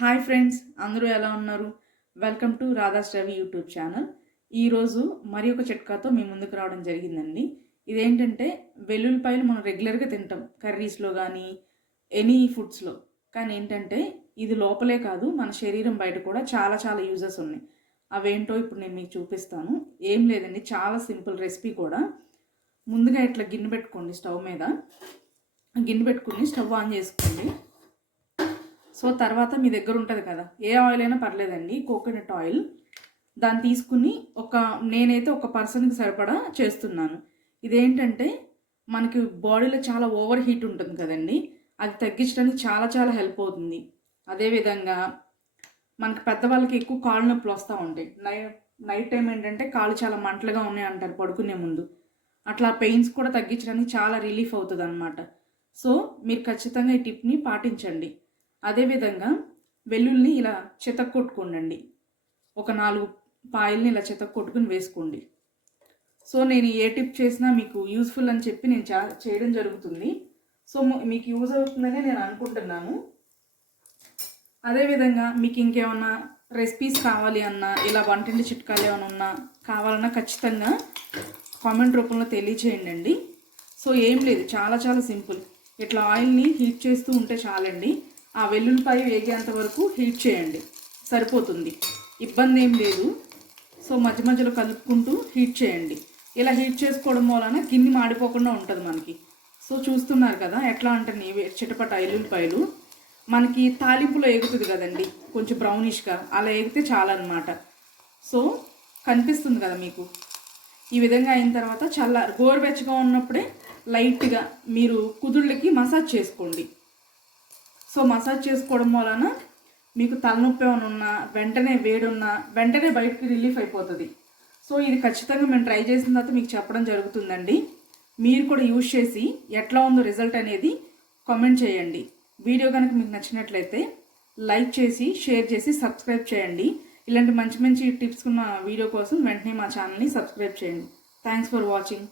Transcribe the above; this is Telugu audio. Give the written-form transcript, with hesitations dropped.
హాయ్ ఫ్రెండ్స్, అందరూ ఎలా ఉన్నారు? Welcome to Radha's Ravi YouTube channel. ఈరోజు మరి ఒక చిట్కాతో మీ ముందుకు రావడం జరిగిందండి. ఇదేంటంటే వెల్లుల్లిపాయలు మనం రెగ్యులర్గా తింటాం కర్రీస్లో కానీ ఎనీ ఫుడ్స్లో. కానీ ఏంటంటే ఇది లోపలే కాదు, మన శరీరం బయట కూడా చాలా చాలా యూజెస్ ఉన్నాయి. అవేంటో ఇప్పుడు నేను మీకు చూపిస్తాను. ఏం లేదండి, చాలా సింపుల్ రెసిపీ కూడా. ముందుగా ఇట్లా గిన్నె పెట్టుకోండి, స్టవ్ మీద గిన్నె పెట్టుకుని స్టవ్ ఆన్ చేసుకోండి. సో తర్వాత మీ దగ్గర ఉంటుంది కదా, ఏ ఆయిల్ అయినా పర్లేదండి, కోకోనట్ ఆయిల్. దాన్ని తీసుకుని నేనైతే ఒక పర్సన్కి సరిపడా చేస్తున్నాను. ఇదేంటంటే మనకి బాడీలో చాలా ఓవర్ హీట్ ఉంటుంది కదండి, అది తగ్గించడానికి చాలా చాలా హెల్ప్ అవుతుంది. అదేవిధంగా మనకి పెద్దవాళ్ళకి ఎక్కువ కాళ్ళు నొప్పులు వస్తూ ఉంటాయి. నైట్ టైం ఏంటంటే కాళ్ళు చాలా మంటలుగా ఉన్నాయి అంటారు పడుకునే ముందు. అట్లా పెయిన్స్ కూడా తగ్గించడానికి చాలా రిలీఫ్ అవుతుంది అన్నమాట. సో మీరు ఖచ్చితంగా ఈ టిప్ని పాటించండి. అదేవిధంగా వెల్లుల్ని ఇలా కొట్టుకోండి. ఒక 4 పాయల్ని ఇలా కొట్టుకుని వేసుకోండి. సో నేను ఏ టిప్ చేసినా మీకు యూజ్ఫుల్ అని చెప్పి నేను చేయడం జరుగుతుంది. సో మీకు యూజ్ అవుతుందని నేను అనుకుంటున్నాను. అదేవిధంగా మీకు ఇంకేమన్నా రెసిపీస్ కావాలి అన్నా, ఇలా వంటింటి చిట్కాలు ఏమైనా ఉన్నా కావాలన్నా ఖచ్చితంగా కామెంట్ రూపంలో తెలియచేయండి. సో ఏం లేదు, చాలా చాలా సింపుల్. ఇట్లా ఆయిల్ని హీట్ చేస్తూ ఉంటే చాలండి. ఆ వెల్లుల్లిపాయ వేగేంత వరకు హీట్ చేయండి, సరిపోతుంది, ఇబ్బంది ఏం లేదు. సో మధ్య మధ్యలో కలుపుకుంటూ హీట్ చేయండి. ఇలా హీట్ చేసుకోవడం వలన గిన్నె మాడిపోకుండా ఉంటుంది మనకి. సో చూస్తున్నారు కదా ఎట్లా అంటే చిటపట ఎల్లుల్లిపాయలు మనకి తాలింపులో ఎగుతుంది కదండి, కొంచెం బ్రౌనిష్గా అలా ఎగితే చాలన్నమాట. సో కనిపిస్తుంది కదా మీకు. ఈ విధంగా అయిన తర్వాత గోరువెచ్చగా ఉన్నప్పుడే లైట్గా మీరు కుదుళ్ళకి మసాజ్ చేసుకోండి. సో మసాజ్ చేసుకోవడం వలన మీకు తలనొప్పి ఏమైనా ఉన్నా, వెంటనే వేడున్నా వెంటనే బయటకు రిలీఫ్ అయిపోతుంది. సో ఇది ఖచ్చితంగా మేము ట్రై చేసిన తర్వాత మీకు చెప్పడం జరుగుతుందండి. మీరు కూడా యూజ్ చేసి ఎట్లా ఉందో రిజల్ట్ అనేది కామెంట్ చేయండి. వీడియో కనుక మీకు నచ్చినట్లయితే లైక్ చేసి, షేర్ చేసి, సబ్స్క్రైబ్ చేయండి. ఇలాంటి మంచి మంచి టిప్స్ ఉన్న వీడియో కోసం వెంటనే మా ఛానల్ని సబ్స్క్రైబ్ చేయండి. Thanks for watching.